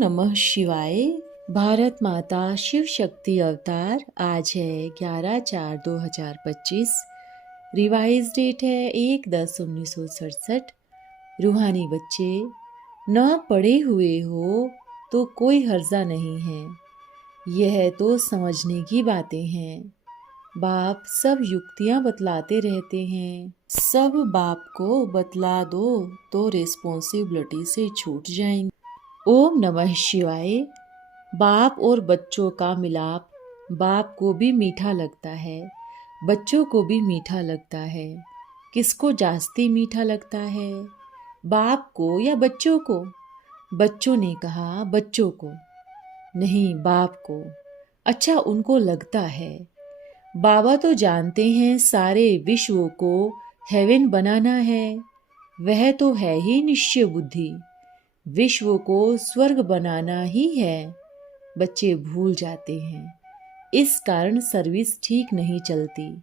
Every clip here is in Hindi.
नमः शिवाय। भारत माता शिव शक्ति अवतार। आज है 11/4/2025। रिवाइज डेट है 1/10/1967। रूहानी बच्चे, न पढ़े हुए हो तो कोई हर्जा नहीं है। यह तो समझने की बातें हैं। बाप सब युक्तियाँ बतलाते रहते हैं। सब बाप को बतला दो तो रिस्पॉन्सिबिलिटी से छूट जाएंगे। ओम नमः शिवाय। बाप और बच्चों का मिलाप बाप को भी मीठा लगता है, बच्चों को भी मीठा लगता है। किसको जास्ती मीठा लगता है, बाप को या बच्चों को? बच्चों ने कहा बच्चों को, नहीं बाप को। अच्छा, उनको लगता है। बाबा तो जानते हैं सारे विश्व को हेवन बनाना है। वह तो है ही निश्चय बुद्धि। विश्व को स्वर्ग बनाना ही है। बच्चे भूल जाते हैं, इस कारण सर्विस ठीक नहीं चलती।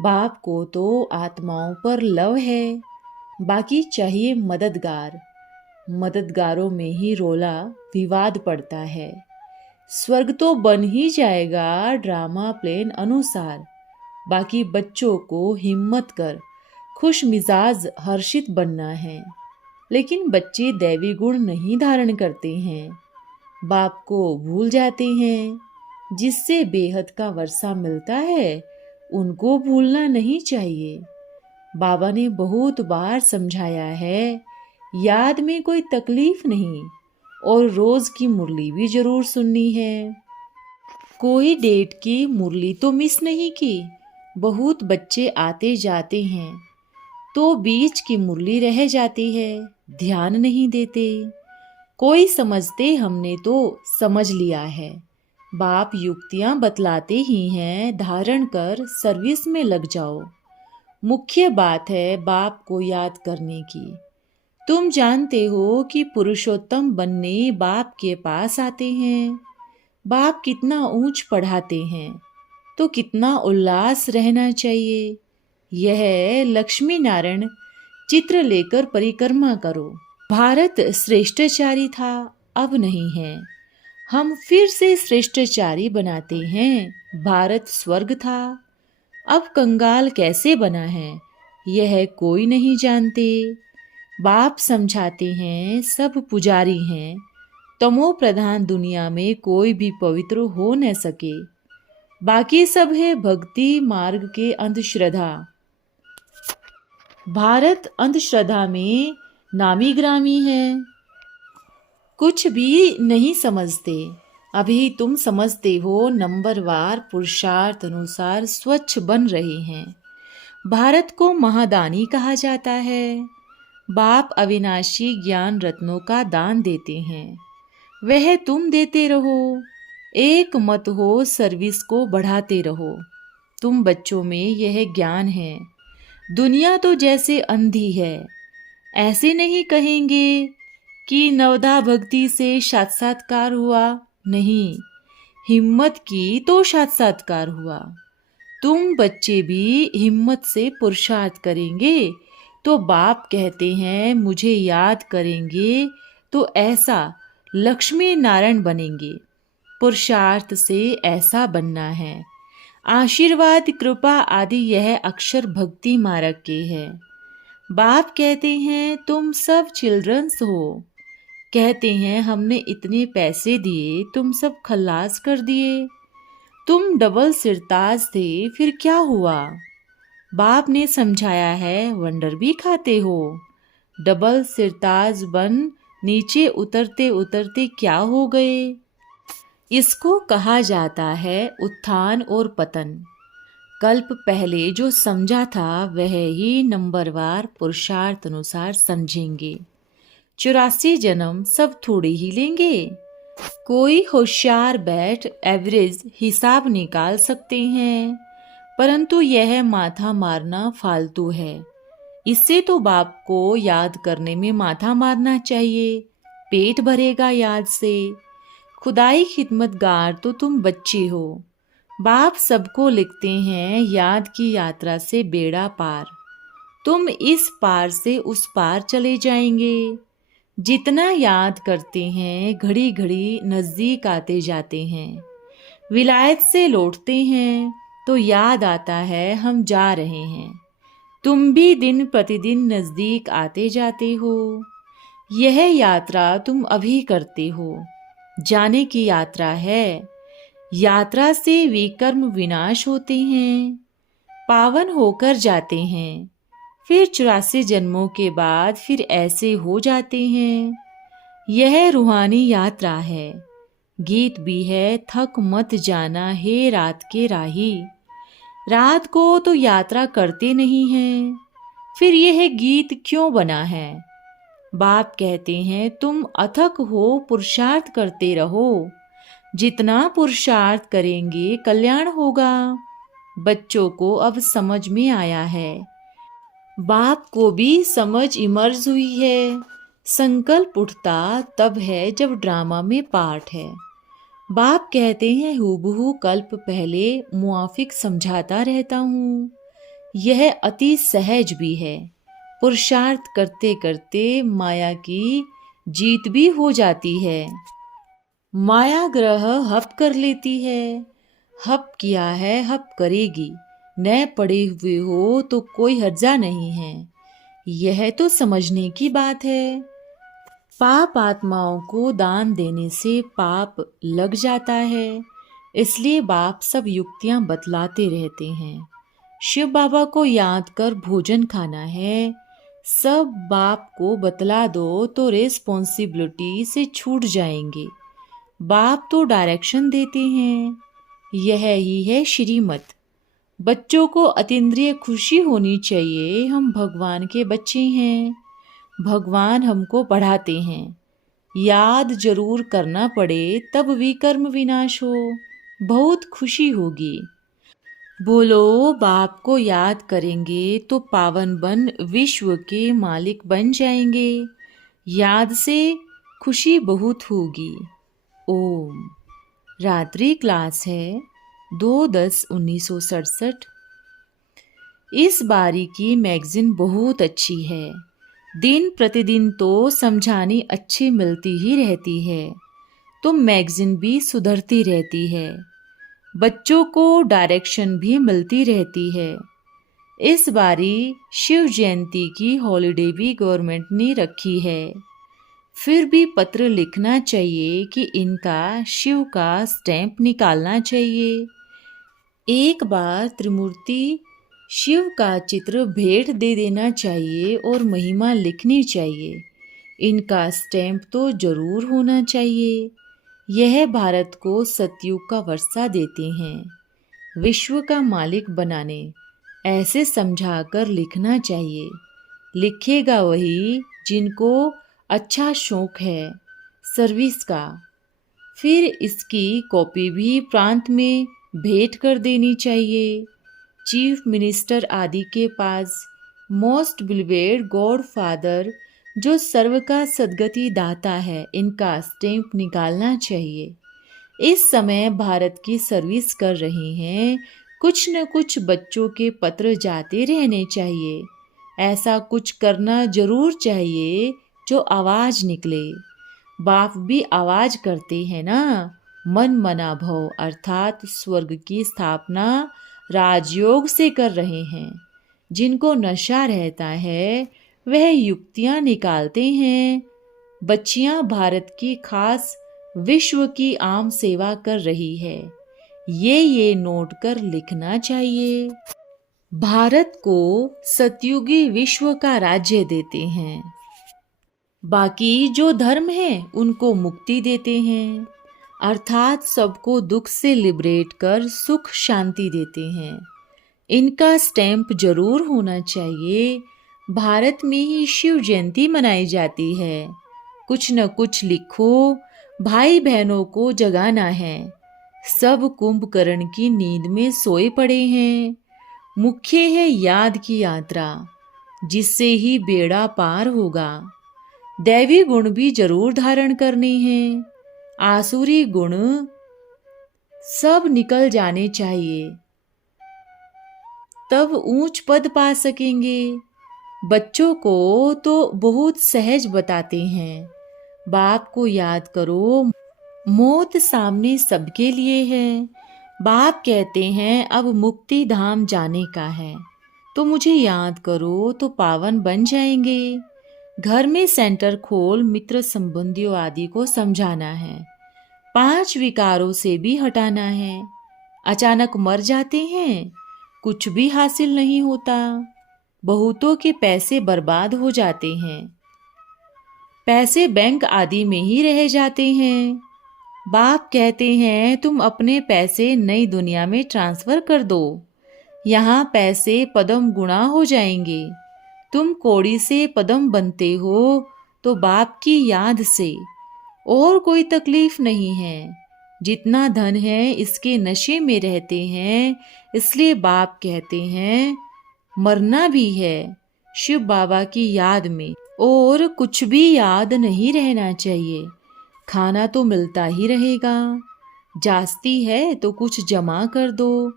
बाप को तो आत्माओं पर लव है, बाकी चाहिए मददगार। मददगारों में ही रोला विवाद पड़ता है। स्वर्ग तो बन ही जाएगा ड्रामा प्लेन अनुसार, बाकी बच्चों को हिम्मत कर खुश मिजाज हर्षित बनना है। लेकिन बच्चे दैवी गुण नहीं धारण करते हैं, बाप को भूल जाते हैं। जिससे बेहद का वर्षा मिलता है उनको भूलना नहीं चाहिए। बाबा ने बहुत बार समझाया है, याद में कोई तकलीफ नहीं और रोज की मुरली भी जरूर सुननी है। कोई डेट की मुरली तो मिस नहीं की। बहुत बच्चे आते जाते हैं तो बीच की मुरली रह जाती है, ध्यान नहीं देते। कोई समझते हमने तो समझ लिया है। बाप युक्तियां बतलाते ही हैं, धारण कर सर्विस में लग जाओ। मुख्य बात है बाप को याद करने की। तुम जानते हो कि पुरुषोत्तम बनने बाप के पास आते हैं। बाप कितना ऊंच पढ़ाते हैं तो कितना उल्लास रहना चाहिए। यह लक्ष्मी नारायण चित्र लेकर परिक्रमा करो। भारत श्रेष्ठाचारी था, अब नहीं है। हम फिर से श्रेष्ठाचारी बनाते हैं। भारत स्वर्ग था, अब कंगाल कैसे बना है यह कोई नहीं जानते। बाप समझाते हैं सब पुजारी हैं। तमो प्रधान दुनिया में कोई भी पवित्र हो न सके। बाकी सब है भक्ति मार्ग के अंधश्रद्धा। भारत अंधश्रद्धा में नामी ग्रामी है। कुछ भी नहीं समझते। अभी तुम समझते हो नंबरवार पुरुषार्थ अनुसार स्वच्छ बन रहे हैं। भारत को महादानी कहा जाता है। बाप अविनाशी ज्ञान रत्नों का दान देते हैं, वह तुम देते रहो। एक मत हो, सर्विस को बढ़ाते रहो। तुम बच्चों में यह ज्ञान है। दुनिया तो जैसे अंधी है, ऐसे नहीं कहेंगे कि नवधा भक्ति से साक्षात्कार हुआ। नहीं, हिम्मत की तो साक्षात्कार हुआ। तुम बच्चे भी हिम्मत से पुरुषार्थ करेंगे तो बाप कहते हैं मुझे याद करेंगे तो ऐसा लक्ष्मी नारायण बनेंगे। पुरुषार्थ से ऐसा बनना है। आशीर्वाद कृपा आदि यह अक्षर भक्ति मार्ग के है। बाप कहते हैं तुम सब चिल्ड्रंस हो। कहते हैं हमने इतने पैसे दिए, तुम सब खल्लास कर दिए। तुम डबल सिरताज थे, फिर क्या हुआ? बाप ने समझाया है वंडर भी खाते हो। डबल सिरताज बन नीचे उतरते उतरते क्या हो गए? इसको कहा जाता है उत्थान और पतन। कल्प पहले जो समझा था वह ही नंबरवार पुरुषार्थ अनुसार समझेंगे। 84 जन्म सब थोड़े ही लेंगे। कोई होशियार बैठ एवरेज हिसाब निकाल सकते हैं, परंतु यह माथा मारना फालतू है। इससे तो बाप को याद करने में माथा मारना चाहिए, पेट भरेगा याद से। खुदाई खिदमतगार तो तुम बच्चे हो। बाप सबको लिखते हैं याद की यात्रा से बेड़ा पार। तुम इस पार से उस पार चले जाएंगे। जितना याद करते हैं घड़ी घड़ी नजदीक आते जाते हैं। विलायत से लौटते हैं तो याद आता है हम जा रहे हैं। तुम भी दिन प्रतिदिन नजदीक आते जाते हो। यह यात्रा तुम अभी करते हो, जाने की यात्रा है। यात्रा से विकर्म विनाश होते हैं, पावन होकर जाते हैं। फिर 84 जन्मों के बाद फिर ऐसे हो जाते हैं। यह रूहानी यात्रा है। गीत भी है, थक मत जाना हे रात के राही। रात को तो यात्रा करते नहीं हैं, फिर यह गीत क्यों बना है? बाप कहते हैं तुम अथक हो, पुरुषार्थ करते रहो। जितना पुरुषार्थ करेंगे कल्याण होगा। बच्चों को अब समझ में आया है, बाप को भी समझ इमर्ज हुई है। संकल्प उठता तब है जब ड्रामा में पार्ट है। बाप कहते हैं हूबहू कल्प पहले मुआफिक समझाता रहता हूँ। यह अति सहज भी है। पुरुषार्थ करते करते माया की जीत भी हो जाती है। माया ग्रह हप कर लेती है। हप किया है, हप करेगी। न पड़े हुए हो तो कोई हर्जा नहीं है। यह तो समझने की बात है। पाप आत्माओं को दान देने से पाप लग जाता है, इसलिए बाप सब युक्तियां बतलाते रहते हैं। शिव बाबा को याद कर भोजन खाना है। सब बाप को बतला दो तो रिस्पॉन्सिबिलिटी से छूट जाएंगे। बाप तो डायरेक्शन देते हैं। यह ही है श्रीमत। बच्चों को अतीन्द्रिय खुशी होनी चाहिए। हम भगवान के बच्चे हैं। भगवान हमको पढ़ाते हैं। याद जरूर करना पड़े तब विकर्म विनाश हो, बहुत खुशी होगी। बोलो बाप को याद करेंगे तो पावन बन विश्व के मालिक बन जाएंगे। याद से खुशी बहुत होगी। ओम। रात्रि क्लास है 2/10/1967। इस बारी की मैगजीन बहुत अच्छी है। दिन प्रतिदिन तो समझानी अच्छी मिलती ही रहती है, तो मैगजीन भी सुधरती रहती है। बच्चों को डायरेक्शन भी मिलती रहती है। इस बारी शिव जयंती की हॉलिडे भी गवर्नमेंट ने रखी है। फिर भी पत्र लिखना चाहिए कि इनका शिव का स्टैंप निकालना चाहिए। एक बार त्रिमूर्ति शिव का चित्र भेंट दे देना चाहिए और महिमा लिखनी चाहिए। इनका स्टैंप तो जरूर होना चाहिए। यह भारत को सतयुग का वर्षा देते हैं, विश्व का मालिक बनाने। ऐसे समझाकर लिखना चाहिए। लिखेगा वही जिनको अच्छा शौक है सर्विस का। फिर इसकी कॉपी भी प्रांत में भेंट कर देनी चाहिए। चीफ मिनिस्टर आदि के पास। मोस्ट बिलीवेड गॉड फादर जो सर्व का सद्गति दाता है, इनका स्टैंप निकालना चाहिए। इस समय भारत की सर्विस कर रहे हैं, कुछ न कुछ बच्चों के पत्र जाते रहने चाहिए। ऐसा कुछ करना जरूर चाहिए जो आवाज निकले। बाप भी आवाज करते हैं ना। मन मना भव अर्थात स्वर्ग की स्थापना राजयोग से कर रहे हैं। जिनको नशा रहता है वह युक्तियां निकालते हैं। बच्चियां भारत की खास विश्व की आम सेवा कर रही है। ये नोट कर लिखना चाहिए। भारत को सतयुगी विश्व का राज्य देते हैं। बाकी जो धर्म है उनको मुक्ति देते हैं, अर्थात सबको दुख से लिबरेट कर सुख शांति देते हैं। इनका स्टैंप जरूर होना चाहिए। भारत में ही शिव जयंती मनाई जाती है। कुछ न कुछ लिखो। भाई बहनों को जगाना है। सब कुंभकर्ण की नींद में सोए पड़े हैं। मुख्य है याद की यात्रा, जिससे ही बेड़ा पार होगा। दैवी गुण भी जरूर धारण करने हैं। आसुरी गुण सब निकल जाने चाहिए, तब ऊंच पद पा सकेंगे। बच्चों को तो बहुत सहज बताते हैं। बाप को याद करो, मौत सामने सबके लिए है। बाप कहते हैं अब मुक्ति धाम जाने का है, तो मुझे याद करो तो पावन बन जाएंगे। घर में सेंटर खोल मित्र संबंधियों आदि को समझाना है। 5 विकारों से भी हटाना है। अचानक मर जाते हैं, कुछ भी हासिल नहीं होता। बहुतों के पैसे बर्बाद हो जाते हैं, पैसे बैंक आदि में ही रह जाते हैं। बाप कहते हैं तुम अपने पैसे नई दुनिया में ट्रांसफर कर दो, यहाँ पैसे पदम गुणा हो जाएंगे। तुम कौड़ी से पदम बनते हो तो बाप की याद से, और कोई तकलीफ नहीं है। जितना धन है इसके नशे में रहते हैं, इसलिए बाप कहते हैं मरना भी है शिव बाबा की याद में, और कुछ भी याद नहीं रहना चाहिए। खाना तो मिलता ही रहेगा, जास्ती है तो कुछ जमा कर दो,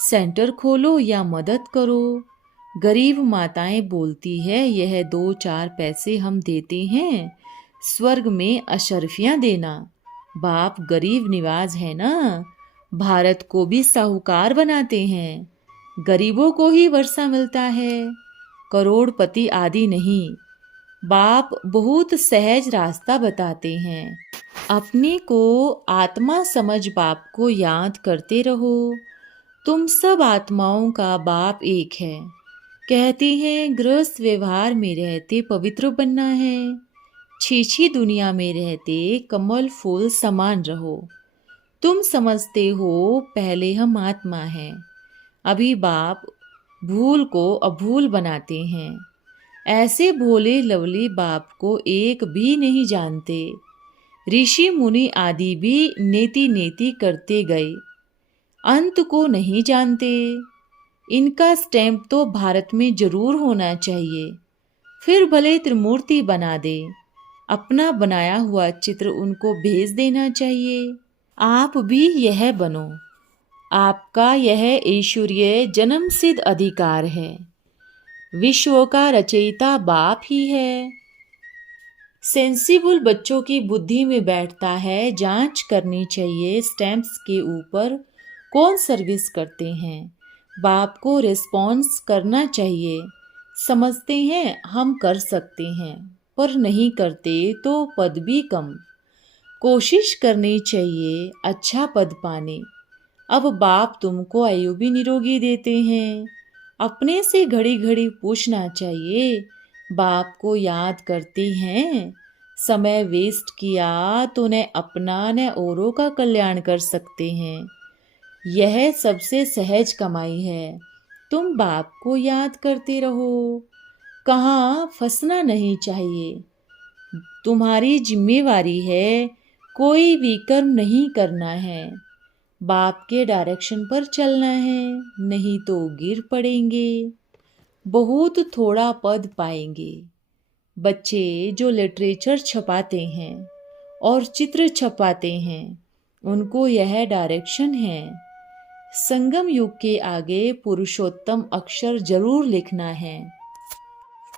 सेंटर खोलो या मदद करो। गरीब माताएं बोलती है यह 2-4 पैसे हम देते हैं, स्वर्ग में अशर्फियां देना। बाप गरीब निवाज है ना, भारत को भी साहूकार बनाते हैं। गरीबों को ही वर्षा मिलता है, करोड़पति आदि नहीं। बाप बहुत सहज रास्ता बताते हैं। अपने को आत्मा समझ बाप को याद करते रहो। तुम सब आत्माओं का बाप एक है। कहते हैं गृहस्थ व्यवहार में रहते पवित्र बनना है, छीछी दुनिया में रहते कमल फूल समान रहो। तुम समझते हो पहले हम आत्मा हैं, अभी बाप भूल को अभूल बनाते हैं। ऐसे भोले लवली बाप को एक भी नहीं जानते। ऋषि मुनि आदि भी नेति नेति करते गए, अंत को नहीं जानते। इनका स्टैंप तो भारत में जरूर होना चाहिए, फिर भले त्रिमूर्ति बना दे। अपना बनाया हुआ चित्र उनको भेज देना चाहिए। आप भी यह बनो, आपका यह ईश्वरीय जन्म सिद्ध अधिकार है। विश्व का रचयिता बाप ही है। सेंसिबल बच्चों की बुद्धि में बैठता है, जांच करनी चाहिए स्टैंप्स के ऊपर कौन सर्विस करते हैं। बाप को रिस्पॉन्स करना चाहिए। समझते हैं हम कर सकते हैं, पर नहीं करते तो पद भी कम। कोशिश करनी चाहिए अच्छा पद पाने। अब बाप तुमको आयु भी निरोगी देते हैं। अपने से घड़ी घड़ी पूछना चाहिए, बाप को याद करते हैं। समय वेस्ट किया तो न अपना न औरों का कल्याण कर सकते हैं। यह सबसे सहज कमाई है। तुम बाप को याद करते रहो, कहाँ फंसना नहीं चाहिए। तुम्हारी जिम्मेवारी है, कोई विकर्म नहीं करना है। बाप के डायरेक्शन पर चलना है, नहीं तो गिर पड़ेंगे। बहुत थोड़ा पद पाएंगे। बच्चे जो लिटरेचर छपाते हैं और चित्र छपाते हैं, उनको यह डायरेक्शन है। संगम युग के आगे पुरुषोत्तम अक्षर जरूर लिखना है,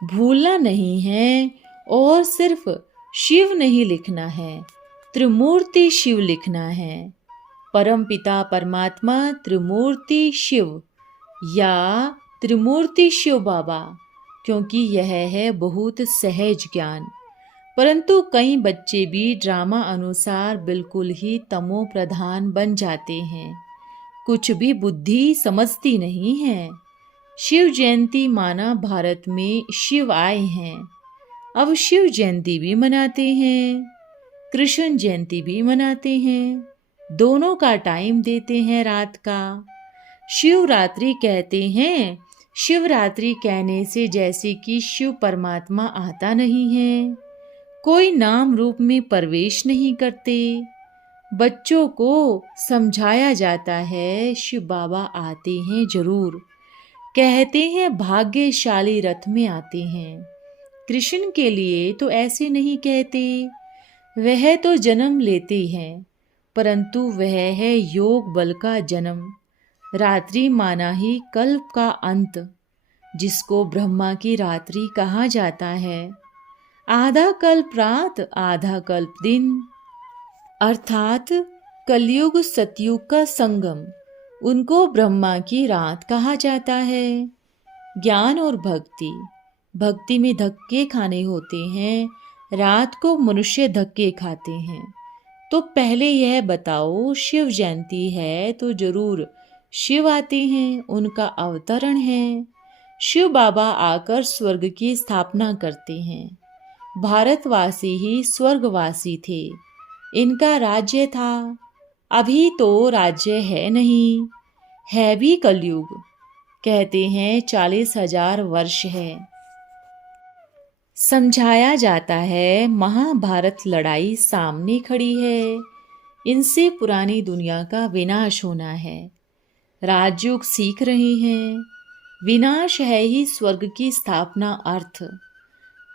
भूलना नहीं है। और सिर्फ शिव नहीं लिखना है, त्रिमूर्ति शिव लिखना है। परम पिता परमात्मा त्रिमूर्ति शिव या त्रिमूर्ति शिव बाबा, क्योंकि यह है बहुत सहज ज्ञान। परंतु कई बच्चे भी ड्रामा अनुसार बिल्कुल ही तमो प्रधान बन जाते हैं, कुछ भी बुद्धि समझती नहीं है। शिव जयंती माना भारत में शिव आए हैं, अब शिव जयंती भी मनाते हैं, कृष्ण जयंती भी मनाते हैं। दोनों का टाइम देते हैं रात का। शिवरात्रि कहते हैं, शिवरात्रि कहने से जैसे कि शिव परमात्मा आता नहीं है, कोई नाम रूप में प्रवेश नहीं करते। बच्चों को समझाया जाता है शिव बाबा आते हैं जरूर, कहते हैं भाग्यशाली रथ में आते हैं। कृष्ण के लिए तो ऐसे नहीं कहते, वह तो जन्म लेते हैं, परंतु वह है योग बल का जन्म। रात्रि माना ही कल्प का अंत। जिसको ब्रह्मा की रात्रि कहा जाता है। आधा कल्प रात, आधा कल्प दिन, अर्थात कलयुग सतयुग का संगम, उनको ब्रह्मा की रात कहा जाता है। ज्ञान और भक्ति, भक्ति में धक्के खाने होते हैं, रात को मनुष्य धक्के खाते हैं। तो पहले यह बताओ, शिव जयंती है तो जरूर शिव आते हैं, उनका अवतरण है। शिव बाबा आकर स्वर्ग की स्थापना करते हैं। भारतवासी ही स्वर्गवासी थे, इनका राज्य था। अभी तो राज्य है नहीं, है भी कलयुग। कहते हैं 40,000 वर्ष है। समझाया जाता है महाभारत लड़ाई सामने खड़ी है, इनसे पुरानी दुनिया का विनाश होना है। राजयोग सीख रहे हैं, विनाश है ही स्वर्ग की स्थापना अर्थ।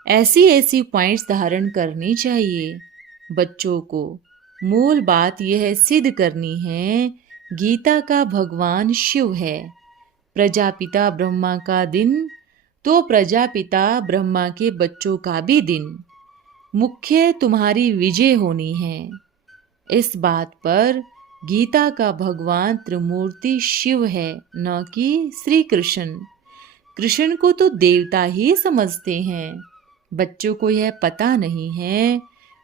ऐसी ऐसी पॉइंट्स धारण करनी चाहिए बच्चों को। मूल बात यह सिद्ध करनी है, गीता का भगवान शिव है। प्रजापिता ब्रह्मा का दिन तो प्रजापिता ब्रह्मा के बच्चों का भी दिन। मुख्य तुम्हारी विजय होनी है। इस बात पर गीता का भगवान त्रिमूर्ति शिव है, न कि श्री कृष्ण। कृष्ण को तो देवता ही समझते हैं, बच्चों को यह पता नहीं है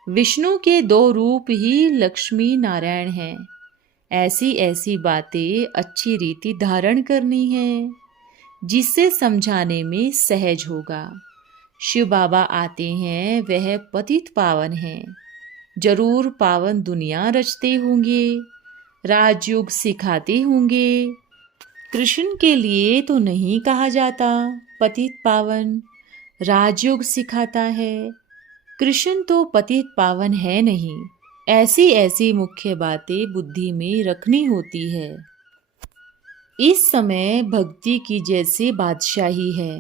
विष्णु के 2 रूप ही लक्ष्मी नारायण हैं। ऐसी ऐसी बातें अच्छी रीति धारण करनी है, जिससे समझाने में सहज होगा। शिव बाबा आते हैं, वह पतित पावन हैं, जरूर पावन दुनिया रचते होंगे, राजयोग सिखाते होंगे। कृष्ण के लिए तो नहीं कहा जाता पतित पावन, राजयोग सिखाता है। कृष्ण तो पतित पावन है नहीं। ऐसी ऐसी मुख्य बातें बुद्धि में रखनी होती है। इस समय भक्ति की जैसे बादशाही है,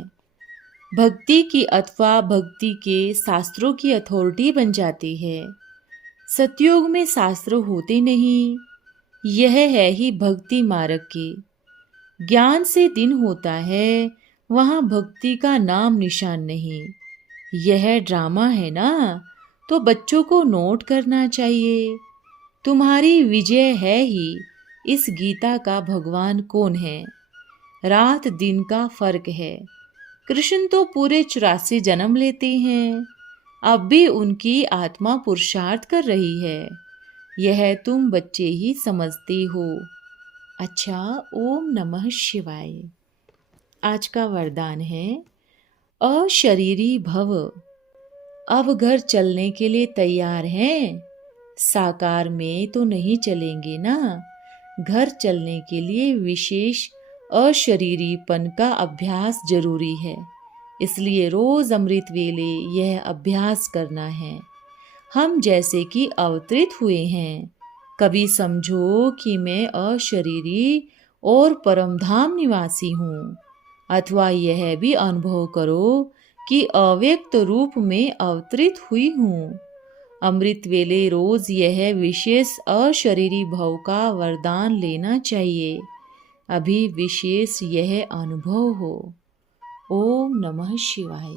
भक्ति की अथवा भक्ति के शास्त्रों की अथॉरिटी बन जाती है। सतयुग में शास्त्र होते नहीं, यह है ही भक्ति मार्ग के। ज्ञान से दिन होता है, वहाँ भक्ति का नाम निशान नहीं। यह ड्रामा है ना, तो बच्चों को नोट करना चाहिए। तुम्हारी विजय है ही इस गीता का भगवान कौन है। रात दिन का फर्क है। कृष्ण तो पूरे 84 जन्म लेते हैं, अब भी उनकी आत्मा पुरुषार्थ कर रही है। यह तुम बच्चे ही समझते हो। अच्छा, ओम नमः शिवाय। आज का वरदान है अशरीरी भव। अब घर चलने के लिए तैयार हैं? साकार में तो नहीं चलेंगे ना। घर चलने के लिए विशेष अशरीरीपन का अभ्यास जरूरी है, इसलिए रोज अमृत वेले यह अभ्यास करना है। हम जैसे कि अवतरित हुए हैं, कभी समझो कि मैं अशरीरी और परमधाम निवासी हूँ, अथवा यह भी अनुभव करो कि अव्यक्त रूप में अवतरित हुई हूँ। अमृत वेले रोज यह विशेष अशरीरी भव का वरदान लेना चाहिए, अभी विशेष यह अनुभव हो। ओम नमः शिवाय।